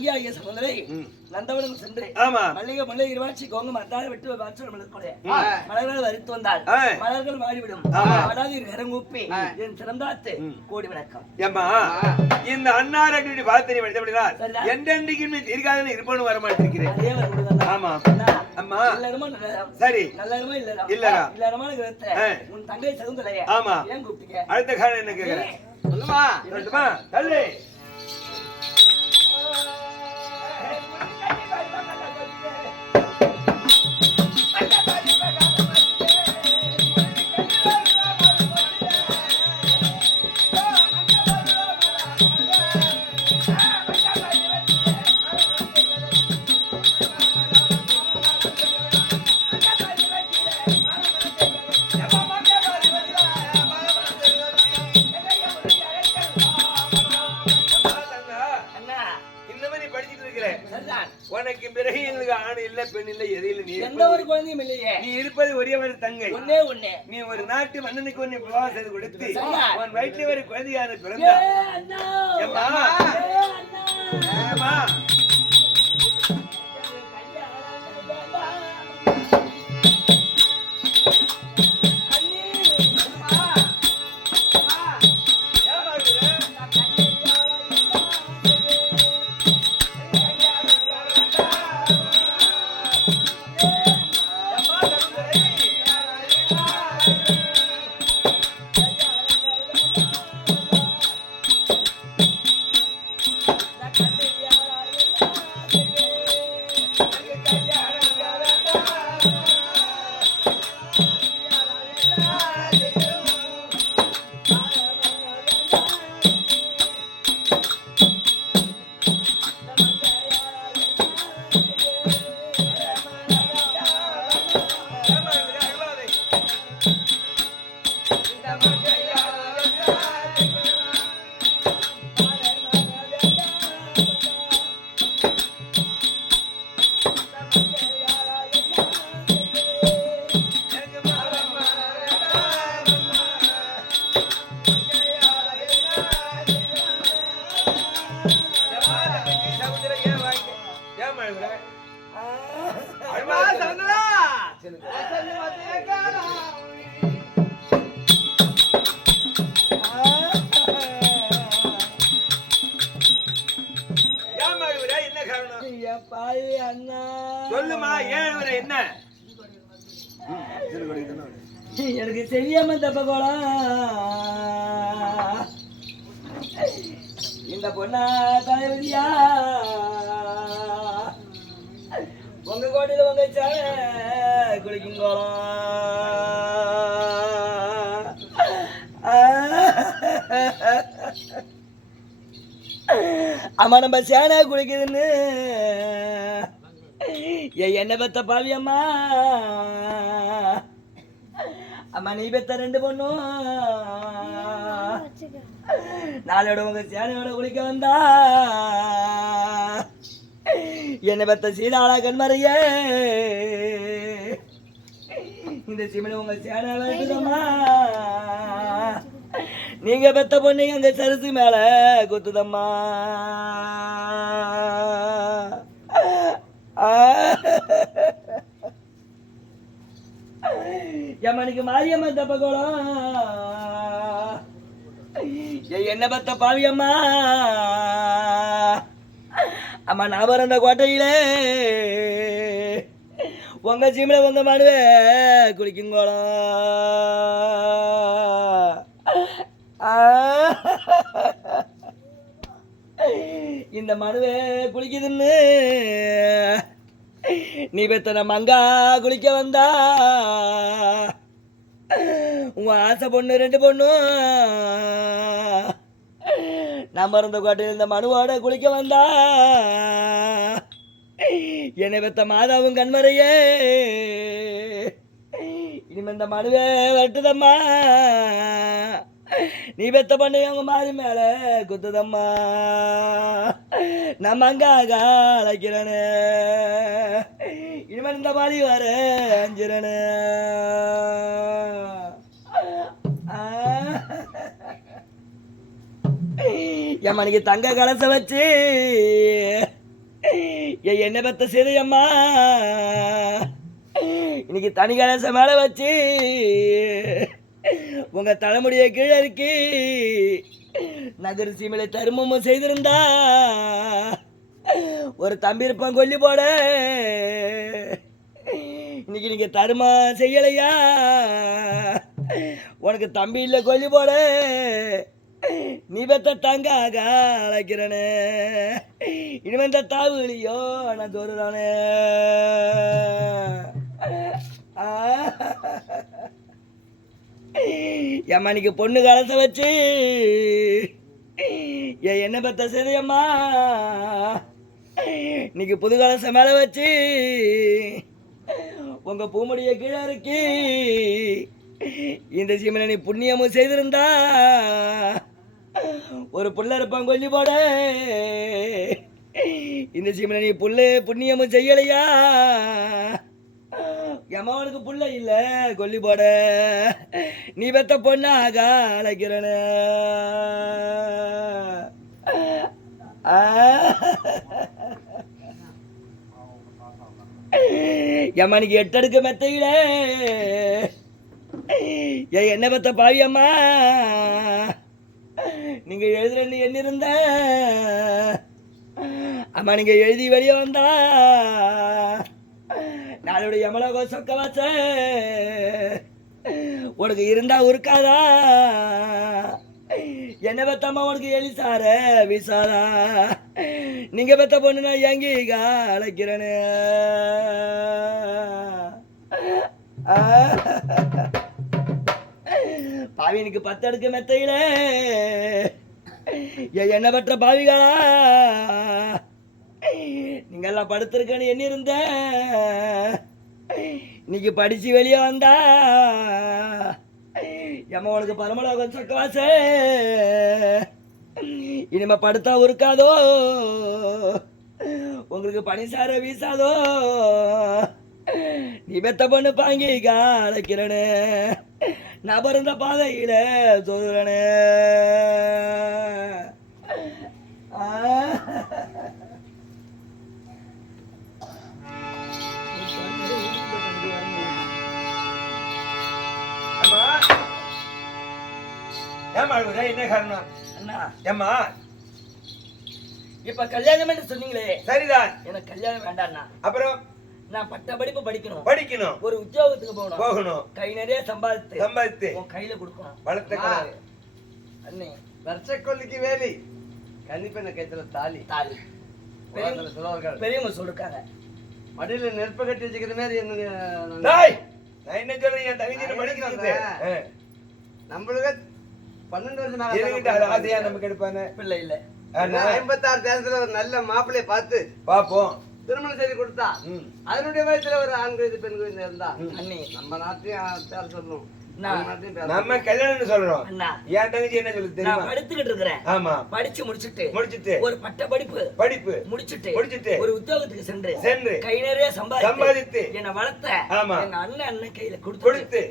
தங்கியாகிய சகோதரி நந்தவனம் சென்று மல்லிகை முல்லை இருவாட்சி கோங்கம் அத்தாழ விட்டு மலர்கள் வரித்து வந்தால் மலர்கள் மாறிவிடும். கரங்கூப்பி என் சிறந்தாத்து கோடி வணக்கம். இந்த அன்னாரடி பாத்திரை என்றென்றைக்கும் தீர்க்காதன இருப்பவனு வரமாட்டிருக்கிறேன். ஆமா அம்மா சரி நல்ல இல்லடா இல்லறமான உன் தங்கை சகுந்தலையா? ஆமா ஏன் கூப்பிட்டீங்க? அடுத்த காரணம் என்ன கேக்குறேன் சொல்லுமா? சொல்லுமா தள்ளு. உனக்கு பிறகு எங்களுக்கு ஆண் இல்ல பெண் இல்ல எதையில நீ எந்த ஒரு குழந்தையும் இல்லையே. நீ இருப்பது ஒரே ஒரு தங்கை ஒன்னே ஒண்ணே. நீ ஒரு நாட்டு மன்னனுக்கு ஒன்னு விவாகம் செய்து கொடுத்து உன் வயிற்றில் ஒரு குழந்தையான பிறந்தா சொல்லுமா ஏன் என்ன எனக்கு தெரியாம தப்ப கோலம் இந்த பொண்ணா தலைவலியா உங்க கோட்டையில உங்க சால குளிக்கும் கோலம் அம்மா நம்ம சேனை குளிக்குதுன்னு என்ன பெத்த பாவி அம்மா அம்மா நீ பெத்த ரெண்டு பொண்ணும் நாளோட உங்க சேனையோட குளிக்க வந்தா என்ன பெத்த சீதாளா கண்மறையே இந்த சிமனை உங்க சேனை இருக்குதம்மா நீங்க பெத்த பொண்ணுங்க அங்க சரசு மேல குத்துதம்மா எம்மனுக்கு மாரியம்மா தப்ப கோலம் என்ன பத்த பாவியம்மா அம்மா நான் பிறந்த கோட்டையிலே உங்க சீமில உங்க மாடுவே குளிக்கும் கோலம் இந்த மனுவே குளிக்குதுன்னு நீ பெத்தன மங்கா குளிக்க வந்தா உங்க ஆசை பொண்ணு ரெண்டு பொண்ணும் நம்ம இருந்த கோட்டையில் இந்த மனுவோட குளிக்க வந்தா என்னை பெத்த மாதாவும் கண்மறையே இனிமே இந்த மனுவே வெட்டுதம்மா நீ பெத்த பண்ணி அவங்க மாறி மேல குத்துதம்மா நம்ம அங்காக அழைக்கிறனே இனிமேல் இந்த மாதிரி வர அஞ்சிரனே எம்மனுக்கு தங்க கலச வச்சு என்ன பத்த செய்தையம்மா இன்னைக்கு தனி கலச மேல வச்சு உங்க தலைமுடிய கீழே இருக்கு நகர் சீமையில தருமமும் செய்திருந்தா ஒரு தம்பி இருப்பான் கொல்லி போட இன்னைக்கு நீங்க தருமா செய்யலையா உனக்கு தம்பி இல்லை கொல்லி போட நீ பெத்த தங்காக அழைக்கிறனே இனிமே இந்த தாவுலியோ நான் சொல்றானே ஏம்மா இன்னைக்கு பொண்ணு கலச வச்சு என்ன பத்த சரியம்மா இன்னைக்கு புது கலச மேல வச்சு உங்க பூமுடிய கீழே இருக்கு இந்த சீமனை நீ புண்ணியமும் செய்திருந்தா ஒரு புள்ள இருப்பான் கொல்லி போட இந்த சீமனை நீ புண்ணியமும் செய்யலையா எமவனுக்கு புள்ள இல்ல கொல்லி போட நீ பெத்த பொண்ணாக அழைக்கிறன எம்மனுக்கு 8 அடுக்கு மெத்தையில என்ன பெத்த பாவியம்மா நீங்க எழுதுறன்னு என்ன இருந்த அம்மா நீங்க எழுதி வெளியே வந்தா நாளுடைய எமலோக சொக்க வச்ச உனக்கு இருந்தா உருக்காதா என்ன பெத்தம்மா உனக்கு எலிசார விசாரா நீங்க பெத்த பொண்ணு நான் எங்கீக அழைக்கிறேன்னு பாவினுக்கு 10 அடுக்கு மெத்தையில என்ன பெற்ற பாவிகளா நீங்க எல்லாம் படுத்திருக்கன்னு என்ன இருந்த இன்னைக்கு படிச்சு வெளியே வந்தா எம்ம உனக்கு பரமலோகம் சொக்கவாச இனிமே படுத்தா உருக்காதோ உங்களுக்கு பனிசார வீசாதோ நீ பெத்த பொண்ணு பாங்கிக்கா அழைக்கிறனே நான் பிறந்த பாதையில சொல்றனே என்ன காரணம் அண்ணா ஏம்மா இப்ப கல்யாணம் சொன்னீங்களே சரிதான் எனக்கு கல்யாணம் வேண்டாம்ண்ணா அப்புறம் நான் பட்ட படிப்பு படிக்கணும் ஒரு உத்தியோகத்துக்கு போகணும் கை நிறைய சம்பாதித்து உன் கையில கொடுக்கணும் வளர்த்த அண்ணே வருஷக்கொல்லிக்கு வேலி கன்னிப்பெண்ண கைத்துல தாலி பெரியவங்க சொல்லிருக்காங்க மடியில நெருப்ப கட்டி வச்சுக்கிற மாதிரி நான் என்ன சொல்றேன் என் தகுதியில படிக்கிறது நம்மளுக்கு 12 வருஷம் ஆசையா நமக்கு எடுப்பானே பிள்ளை இல்ல 56 தேசத்துல ஒரு நல்ல மாப்பிள்ளைய பார்த்து பாப்போம் திருமணம் செய்து கொடுத்தா அதனுடைய வயசுல ஒரு ஆண் குழந்தை பெண் குழந்தை இருந்தா அண்ணி நம்ம நாட்டையும் பேர் சொல்லணும் நம்ம கல்யாணம் சொல்றோம் என் தங்கச்சி என்ன சொல்லு தெரியுமா படித்துக்கிட்டு இருக்கிறேன் ஆமா படிச்சு முடிச்சிட்டு ஒரு பட்ட படிப்பு முடிச்சிட்டு ஒரு உத்தியோகத்துக்கு சென்று கை நிறைய சம்பாதித்து என்ன வளர்த்த என் அண்ணன் கையில கொடுத்து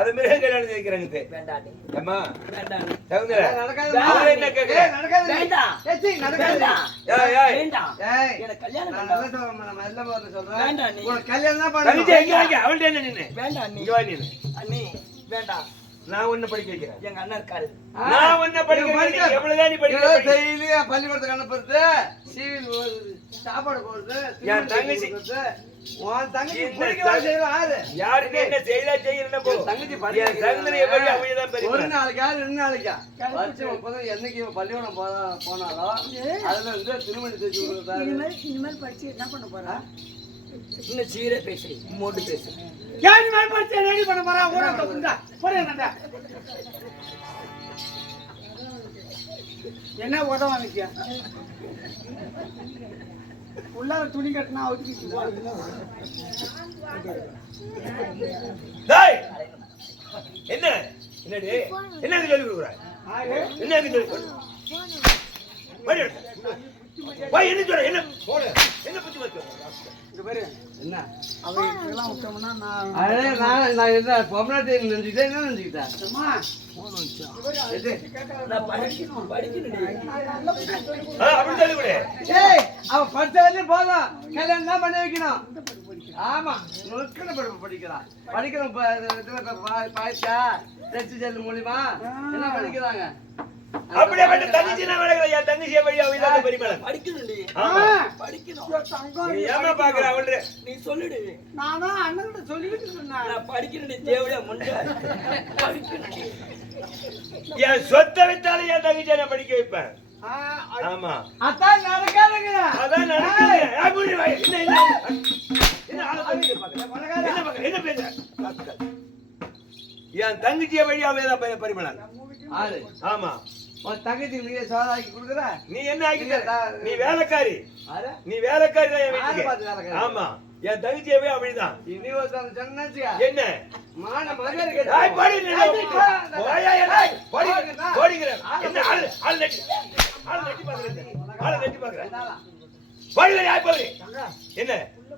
அது மிருக கல்யாணம் செய்கிறாங்க வேண்டாம் அம்மா வேண்டாம் சவுந்தரா என்ன எனக்கு கல்யாணம் அண்ணி வேண்டாம் நான் ஒண்ணு படிக்க வைக்கிறேன் எங்க அண்ணன் இருக்காரு நான் ஒண்ணு படிக்க வைக்கிறேன் எவ்வளவுதான் நீ படிக்க டெய்லி பள்ளிக்கூடத்துக்கு அனுப்புறது சிவில் சாப்பாடு போடுறது என் தங்கச்சி உன் தங்கச்சி பிடிக்கவா செய்யலாம் யாரு யாருக்கு என்ன செய்யல போ தங்கச்சி ஒரு நாளைக்கா 2 நாளைக்கா என்னைக்கு பள்ளிக்கூடம் போனாலும் அதுல வந்து திருமணி தேய்ச்சி இனிமேல் படிச்சு என்ன பண்ண போறா இன்னும் சீரே பேசு மோட்டு பேசு ரெடி பண்ண போறா என்ன உதவ நிக்க உள்ளார துணி கட்டினா என்ன என்னடி என்ன சொல்லி கொடுக்குற என்ன சொல்லி போய் என்ன சொல்ற என்ன போடு என்ன புத்தி வச்சு இங்க பாரு என்ன அவன் இப்படிலாம் விட்டோம்னா நான் அடே நான் என்ன பொம்னாட்டி நினைச்சிட்டேன் என்ன நினைச்சிட்டேன் அம்மா நான் படிக்கணும் அப்படி சொல்லி விடு ஏய் அவ படிச்ச வரையும் போதும் கல்யாணம் தான் பண்ணி வைக்கணும் ஆமா நுட்கன படிக்கிறான் படிக்கிறோம் பாய்ச்சா டெஸ்ட் ஜெல் மூலியமா என்ன படிக்கிறாங்க அப்படியே வந்து தங்கச்சி நான் வளர்க்கல என் தங்கச்சியை வழி அவ இல்லாத பரிமளம் படிக்கணும்டி ஆமா படிக்கணும் தங்கம் நீ ஏமா பாக்குற அவளே நீ சொல்லுடு நானா அண்ணன்கிட்ட சொல்லிக்கிட்டு இருந்தேன் நான் படிக்கணும்டி தேவையா முண்டை படிக்கணும்டி என் சொத்தை வித்தாலும் என் தங்கச்சியை நான் படிக்க வைப்பேன் ஆமா அதான் நடக்காதுங்க அதான் நடக்குது அப்படி வை என்ன என்ன என்ன ஆளு பாக்குற என்ன பாக்குற என்ன பேசுற என் தங்கச்சியை வழி அவ தான் பரிமளம் ஆளு ஆமா உன் தங்கச்சி நீங்க சோதாக்கி கொடுக்குற நீ என்ன ஆகிட்ட நீ வேலைக்காரி ஆறு நீ வேலைக்காரி தான் என் ஆறு பார்த்து வீட்டுக்கு வேலைக்காரி. ஆமா என் தங்கச்சியவே அப்படிதான் இனி ஒருத்தன் சொன்னாச்சியா என்ன மான மகர் ஏய் படி நில்லு ஓயா ஏய் படி போடிங்கற என்ன ஆளு நெட்டி பாக்குறேன் படி ஏய் படி என்ன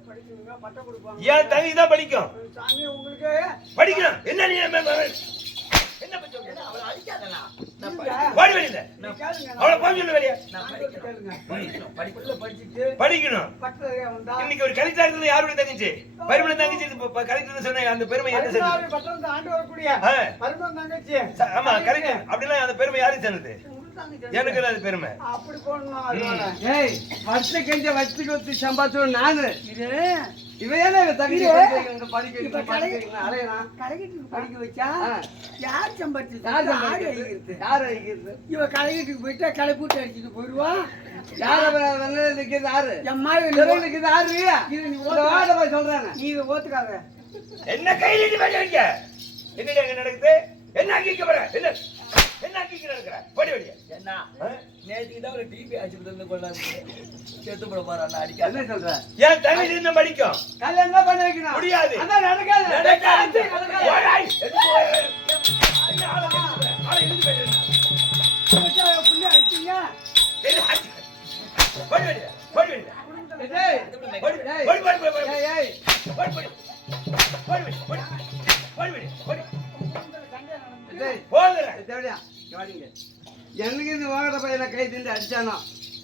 படிக்கணுங்க பட்டம் கொடுப்பாங்க என் தங்கச்சி தான் படிக்கும் சாமி உங்களுக்கு படிக்கணும் என்ன நீ என்ன பத்தி அவளை அடிக்காதண்ணா நான் படி வெளியில கேளுங்க அவளை போய் சொல்ல வெளிய நான் படிக்கணும் கேளுங்க படிக்கணும் படிப்புல படிச்சுட்டு படிக்கணும் பக்கத்துல வந்தா இன்னைக்கு ஒரு கலெக்டர் இருந்தது யாரோட தங்கச்சி பரிமளம் தங்கச்சி கலெக்டர் சொன்ன அந்த பெருமை என்ன சொன்னது பதினாறு பட்டம் ஆண்டு வரக்கூடிய ஆ. மருமகன் தங்கச்சி ஆமா கரெக்ட் அப்படிலாம் அந்த பெருமை யாருக்கு சொன்னது உங்களுக்கு தங்கச்சி எனக்கு அது பெருமை அப்படி போடணும் அதோட ஏய் வச்சு கெஞ்ச வச்சு கொத்தி சம்பாதிச்சோம் நானு இது இவன் ஏன்னா இவன் தங்கச்சி இது. படிக்க இப்ப வைக்கணும் அலையனா கடைகிட்டு படிக்க வச்சா ஆ. யார் சம்பாதிச்சு யார் ஆடு சம்பாதிக்கிறது அடிக்கிறது யார் அடிக்கிறது இவ கடைகிட்டுக்கு போயிட்டா கடை பூட்டி அடிச்சுட்டு போயிடுவா யார் வெள்ள நிக்கிறது யாரு என் மாதிரி தெருவில் நிக்கிறது யாரு இது நீ இந்த வாட போய் சொல்றாங்க நீ இதை ஓத்துக்காத என்ன கையில நீ பேசுறீங்க என்னடி அங்க நடக்குது என்ன ஆக்கிக்க போற என்ன ஆக்கிக்க நடக்குற படி வழிய என்ன நேற்றுக்கு தான் ஒரு டிபி ஆஸ்பத்திரி இருந்து கொண்டாந்து செத்து போட போறான் அடிக்காத என்ன சொல்ற என் தங்கச்சி இன்னும் படிக்கும் கல்யாணம் தான் பண்ணி வைக்கணும் முடியாது. அதான் நடக்காது நடக்காது. நடக்காது. ஓடாய். எதுக்கு ஓடுற? என்ன ஆளை கேட்குற? ஆளை எதுக்கு பேசுற? புள்ளி அடிச்சீங்க எது ஆச்சு? படி வழிய படி வழிய டேய், படி ஏய். படி படி படி ஏய், ஏய். படி படி படி வழிய படி படி வழிய படி டேய், போங்கற தேவடியா, இங்க வாடிங்க. எனக்கு இந்த வாகட பையனை கை திண்டு அடிச்சானோ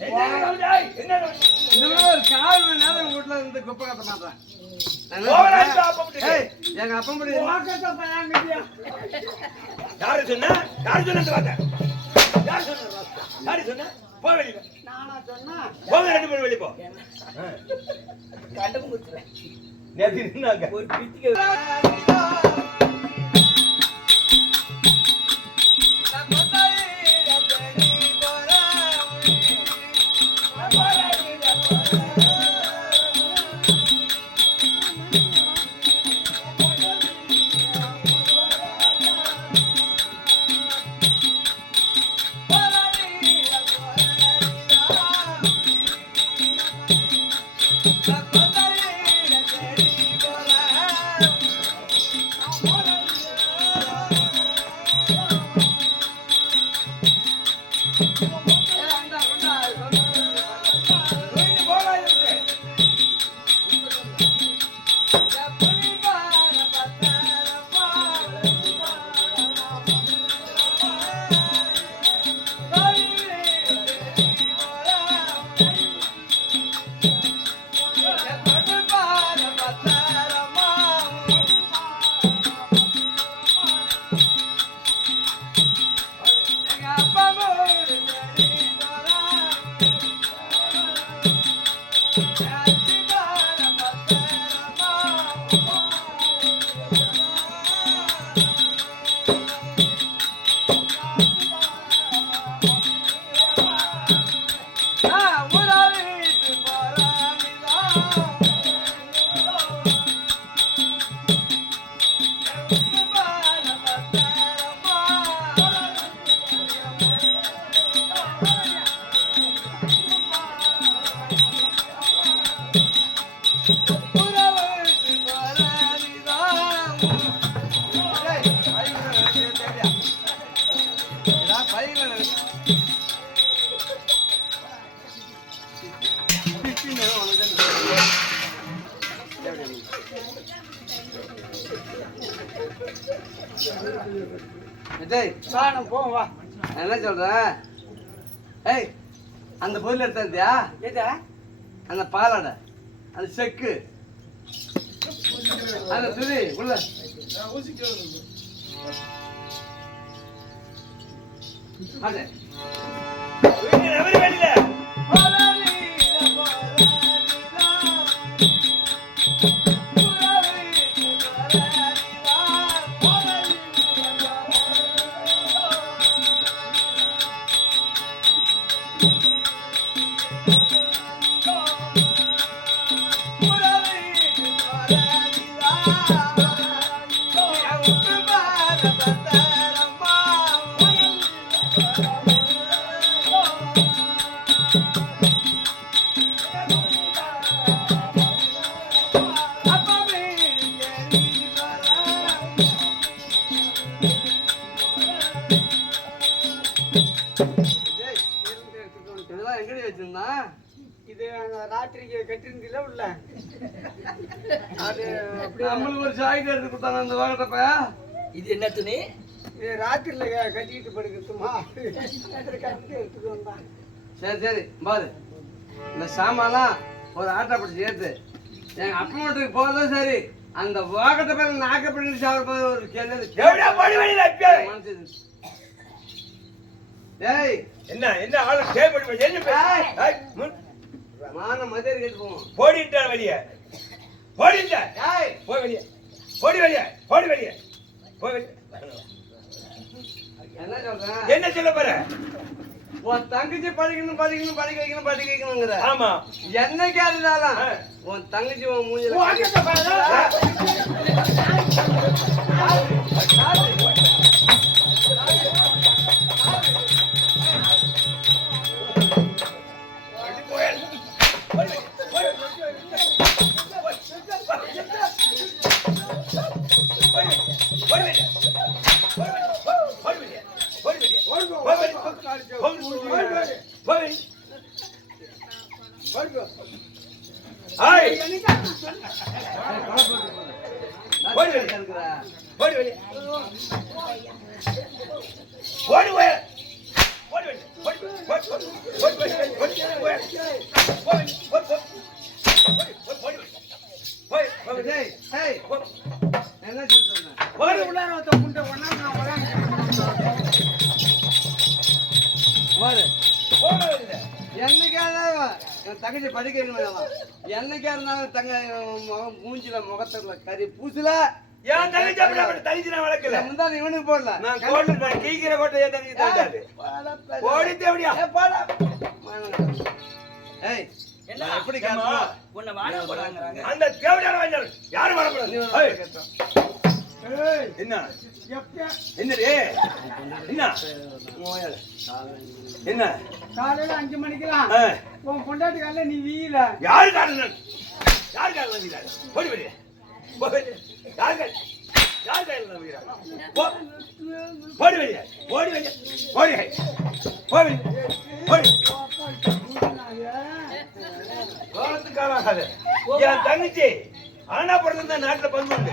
என்ன நடக்குது? என்ன நடக்குது? இன்னும் ஒரு 4 மணி நேரம் வீட்டுல இருந்து குப்பை கட்ட மாட்டேன் ஓவரா இருக்கா அப்ப முடியும். ஏய், எங்க அப்பா முடியும் வாக்கத்தை பையன்கிட்டயா யாரு சொன்னா இந்த வார்த்தை? யாரு சொன்னா? யாரு சொன்னா? போ வெளிய. நானா சொன்னா போங்க 2 பேரும் வெளிய போ. கண்டமும் குத்துறேன் நேத்து நின்னாங்க. ஒரு பிடிக்க டேய் வாணம் போ வா. நான் என்ன சொல்றேன்? ஏய் அந்த பொருள் எடுத்தியா? எதா? அந்த பாலாடை, அந்த செக்கு, அந்த துணி உள்ள அதே எவரு வெளியில எங்கடி வச்சிருந்தா? இது ராத்திரிக்கு கட்டிருந்தீங்களா உள்ள? அது அப்படியே நம்மளுக்கு ஒரு சாய்க்கு எடுத்து கொடுத்தாங்க அந்த வாகட்டப்ப. இது என்ன துணி? இது ராத்திரில கட்டிட்டு படுக்கட்டுமா? கட்டி எடுத்துட்டு வந்தான். சரி சரி பாரு, இந்த சாமான்லாம் ஒரு ஆட்டை பிடிச்சி ஏத்து. எங்க அப்பா வீட்டுக்கு போறதும் சரி, அந்த வாகட்ட பேர் நாக்கப்படி சாப்பிட ஒரு கேள்வி. எவடா போடி வெளியில அப்பே ஏய் என்ன என்ன ஆளு கேப்படி என்ன ஏய் மான மதியர் கேட்டு போவோம். போடிட்டா வெளிய போடிட்டா ஏய் போய் வெளிய போடி வெளிய போடி வெளிய போய் வெளிய என்ன சொல்றேன்? என்ன சொல்ல போற? உன் தங்கச்சி படிக்கணும் படிக்கணும் படிக்க வைக்கணும் படிக்க வைக்கணுங்கிற. ஆமா என்னைக்கு அதுனாலும் உன் தங்கச்சி உன் மூஞ்சில என்ன சொல்றேன்? உள்ளார ஒருத்த குண்டை ஒண்ணா நான் வரேன். என்னைக்காவது என் தங்கச்சி படிக்க வைக்கணும். என்னைக்கா இருந்தாலும் தங்க மூஞ்சில முகத்துல கறி பூசுல ஏன் தங்கச்சி அப்படி தங்கச்சி நான் வளர்க்கல. முந்தான இவனுக்கு போடல. நான் கோட்டை நான் கீக்கிற கோட்டை ஏன் தங்கச்சி தாண்டாது ஓடிட்டு எப்படியா ஏய் என்ன எப்படி ஏம்மா, காட்டுமா? உன்னை வாழ போறாங்கறாங்க. அந்த தேவடியான வாங்கினாரு யாரும் வரக்கூடாது. ஏய் என்ன எப்ப என்னடி என்ன என்ன காலையில 5 மணிக்கெல்லாம் உன் பொண்டாட்டி காலையில நீ வீல யாரு காரணம் யாரு காரணம் வந்தீங்க போடி வெளியே யாரு காரணம் வந்தீங்க போடி வெளியே போடி வெளியே போடி போடி போடி காலத்துக்காக என் தங்கச்சி ஆனா பிறந்த நாட்டுல பங்கு உண்டு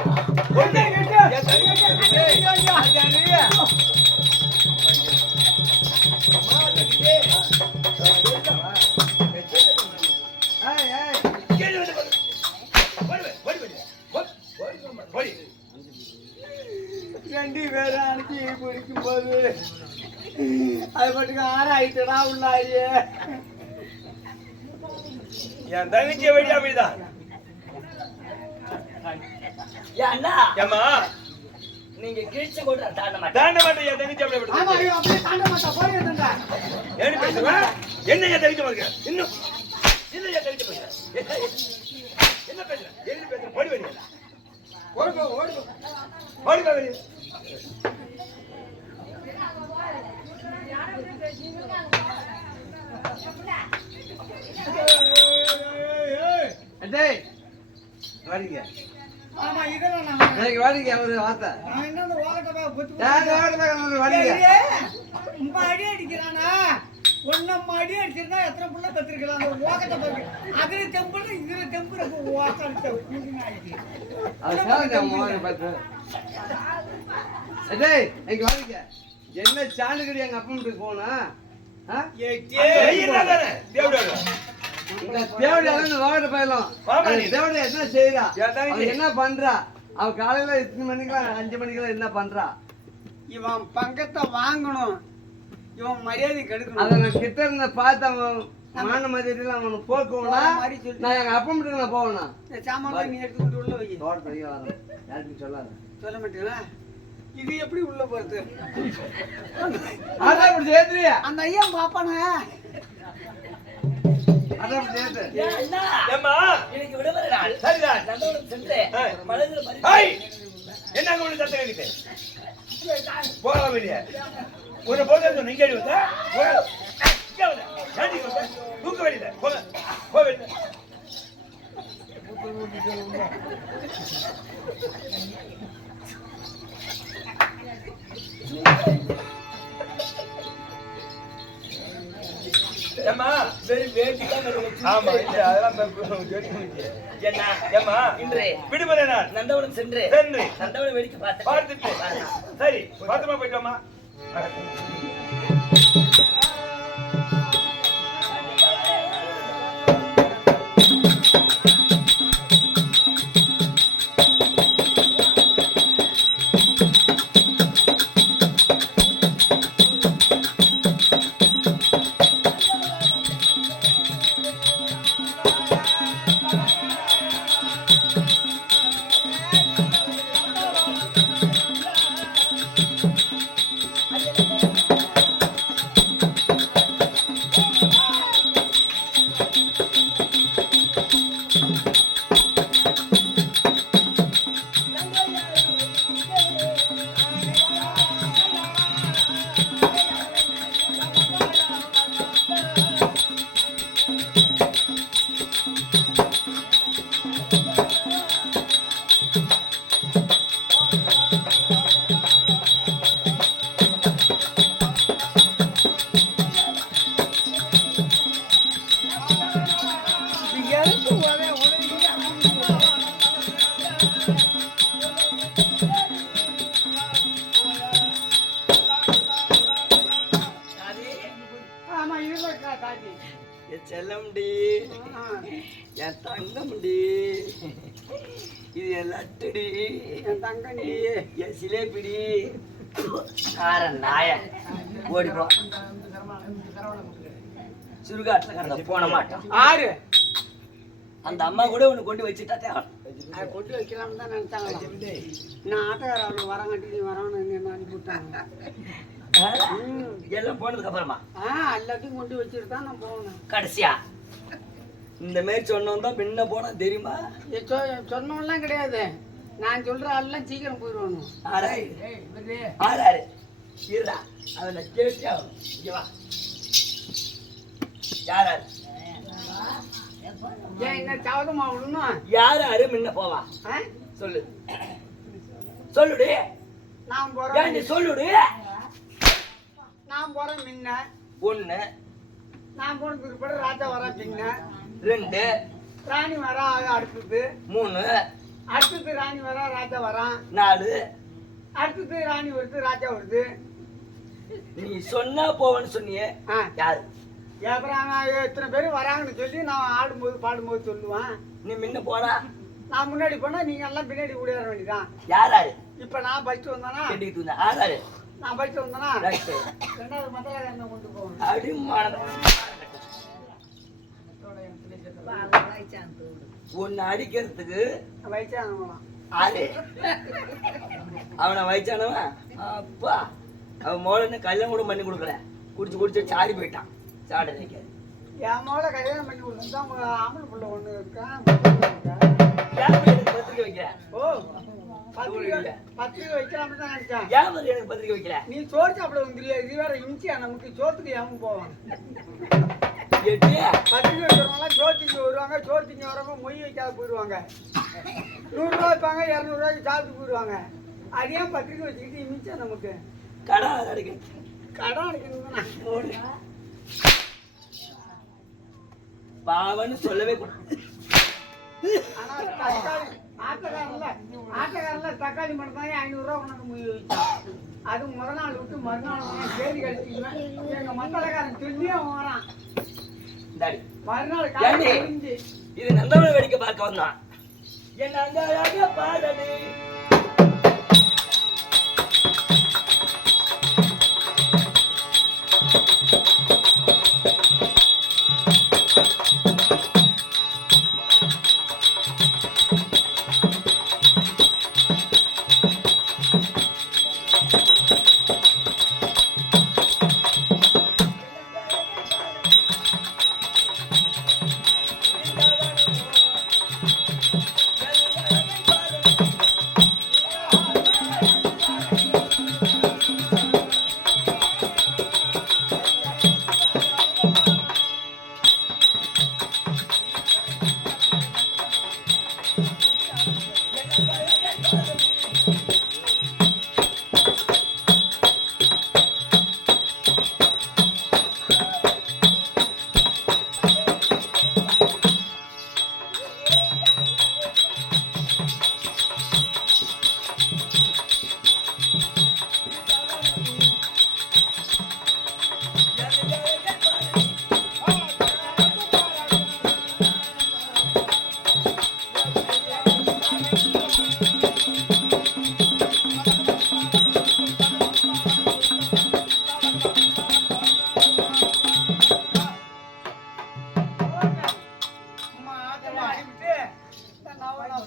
பொண்ணு என் தங்கச்சி ரெண்டு பேரும் அனுப்பி பிடிக்கும் போது அது மட்டும் ஆறாயிட்டா உள்ளாயே. என் தங்கச்சியை வெளியே அப்படிதான் ஏன் அண்ணா ஏமா நீங்க கிழிச்சு கூட தாண்ட மாட்டேன். தாண்ட மாட்டேன் என் தங்கச்சி அப்படி ஆமா ஐயோ அப்படியே தாண்ட மாட்டா போயிருந்தா. ஏன்னு பேசுவேன் என்ன என் தங்கச்சி பாருங்க இன்னும் என்ன என் தங்கச்சி பாருங்க என்ன பேசுற என்ன பேசுற போடி வெளியே ஓடுங்க ஓடுங்க. போடி வெளியே டேய் வாடிங்க. ஆமா இதெல்லாம் நான் எனக்கு வாடிங்க ஒரு வார்த்தை. நான் என்ன ஓகட்டா புத்து யார் வாடிங்க வாடிங்க. உம்மா அடி அடிக்கிறானா? ஒண்ணம்மா அடி அடிச்சிருந்தா எத்தனை புள்ள பத்திருக்கலாம். அந்த ஓகட்ட பாரு. அதுல தெம்புல இதுல தெம்புல ஓகட்ட கூடினாயிடுச்சு. அது சார் நம்ம பார்த்து டேய் இங்க வாங்க. என்ன சாண்டுகடி எங்க அப்பா வீட்டுக்கு போனா? தேவடியால போயிடலாம். தேவடியா என்ன செய்யறா? என்ன பண்றா? அவ காலையில எத்தனை மணிக்கெல்லாம் 5 மணிக்கெல்லாம் என்ன பண்றா? இவன் பங்கத்தை வாங்கணும், இவன் மரியாதை கெடுக்கணும். அத நான் கிட்ட இருந்த பார்த்து அவன் மான மரியாதையில அவனை போக்குவனா? நான் எங்க அப்பா வீட்டுக்கு நான் போவேனா? சாமான் நீ எடுத்துக்கிட்டு உள்ள வை. தோட்டத்துக்கு வரேன். யாருக்கும் சொல்லாத. சொல்ல மாட்டீங்களா? இது எப்படி உள்ள போறது? அதான் இப்படி சேர்த்துறியா? அந்த ஐயா பாப்பானே. அதான் இப்படி சேர்த்து. ஏம்மா எனக்கு விடுமுறை நாள். சரிதான். நந்தவனம் சென்று மலையில ஹாய் என்ன உங்களுக்கு சத்தம் கேக்குது? போகலாம் வெளியே. ஒரு போது நீங்க ஏறி வந்தா தூக்க வெளியில போங்க போ வெளியில. ஏம்மா வெறும் வேட்டிதான் ஆமா இல்ல அதெல்லாம் என்ன ஏம்மா இன்று விடுமுறை நாள் நந்தவனம் சென்று சென்று நந்தவனம் வேடிக்கை பார்த்துட்டு சரி பத்திரமா போயிட்டோமா? செல்லம்டி என் தங்கம்டி இது என் லட்டுடி என் தங்கண்டி என் சிலேபிடி காரன் நாய ஓடிப்போ சுருகாட்டுல கடந்த போன மாட்டோம் ஆறு அந்த அம்மா கூட உனக்கு கொண்டு வச்சுட்டா தேவை அதை கொண்டு வைக்கலாம்னு தான் நினைச்சாங்க. நான் ஆட்டோக்கார அவனுக்கு வரங்காட்டி நீ வரவன்னு என்ன அனுப்பிவிட்டாங்க. எல்லாம் போனதுக்கு அப்புறமா எல்லாத்தையும் கொண்டு வச்சுட்டு தான் நான் போகணும். கடைசியா இந்த மாதிரி சொன்னோம் தான் பின்ன போனா தெரியுமா? சொன்னோம்லாம் கிடையாது. நான் சொல்ற ஆள்லாம் சீக்கிரம் போயிடுவானு. ஆறாரு இருடா அவனை கேட்டே ஆகணும். இங்க வா யாராரு ஏன் என்ன சாவதமா விடணும்? யாராரு முன்ன போவா சொல்லு சொல்லுடி. நான் போறேன் சொல்லுடி. நான் போறேன் முன்ன. ஒண்ணு நான் போன பிற்பாடு ராஜா வர பின்ன. 2 ராணி வர அடுத்தது. 3 அடுத்தது ராணி வர ராஜா வரான். 4 அடுத்தது ராணி வருது ராஜா வருது. நீ சொன்னா போவன்னு சொன்னியே யாரு? அப்புறம் நான் எத்தனை பேர் வராங்கன்னு சொல்லி நான் ஆடும்போது பாடும்போது சொல்லுவேன். நீ முன்ன போனா நான் முன்னாடி போனா நீங்க எல்லாம் பின்னாடி ஓடிட வேண்டியதான். யாராரு? இப்ப நான் பஸ்ட் வந்தானா கேட்டுக்கிட்டு இருந்தேன். ஆறாரு நான் பஸ்ட் வந்தானா 2வது மத்தல என்ன கொண்டு போகணும். உன்னை அடிக்கிறதுக்கு வயசானவங்களாம் ஆளு அவனை வயசானவன் அப்பா அவன் மோளன்னு கல்யாணம் கூட பண்ணி கொடுக்கல. குடிச்சு சாடி போயிட்டான். சாட நினைக்காது. என் மோளை கல்யாணம் பண்ணி கொடுத்துதான் உங்க ஆம்பளை பிள்ளை ஒண்ணு இருக்கான். பத்திரிக்கை வைக்கிற? ஓ பத்திரிக்கை வைக்கலாம்னு தான் நினைச்சேன். ஏன் மாதிரி எனக்கு பத்திரிக்கை வைக்கல? நீ சோறு சாப்பிட வந்துருவியா? இது வேற இம்சியா நமக்கு சோத்துக்கு ஏன் போவான்? பத்திரிக்கை வைக்கிறவங்களாம் சோத்துக்கு வருவாங்க. சோத்துக்கு வரவங்க மொய் வைக்காத போயிடுவாங்க. 100 ரூபா வைப்பாங்க, 200 ரூபாய்க்கு சாப்பிட்டு போயிடுவாங்க. அது ஏன் பத்திரிக்கை வச்சுக்கிட்டு இம்சியா நமக்கு? கடன் அடிக்கணும். கடன் அடிக்கணும் பாவன்னு சொல்லவே கூடாது. ஆனா ஆட்டக்காரன்ல முதல்ல தக்காளி மட்டும் தான் 500 ரூபா கொண்டாந்து முய் வச்சான். அது முதல் நாள் விட்டு மறுநாள் தேடி கழிச்சுக்குவேன். எங்க மத்தளக்காரன் சொல்லி அவன் வரான். இந்தாடி. மறுநாள் காலையில ஏண்டி? முடிஞ்சு இது நந்தவன வேடிக்கை பார்க்க வந்தான் என்ன அந்த அழகிய பாடலு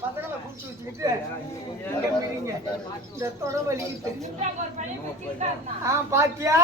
பசங்களை கூப்பிட்டு வச்சுக்கிட்டு இங்க பிரிங்க. இந்த தொட வலிக்கு பாத்தியா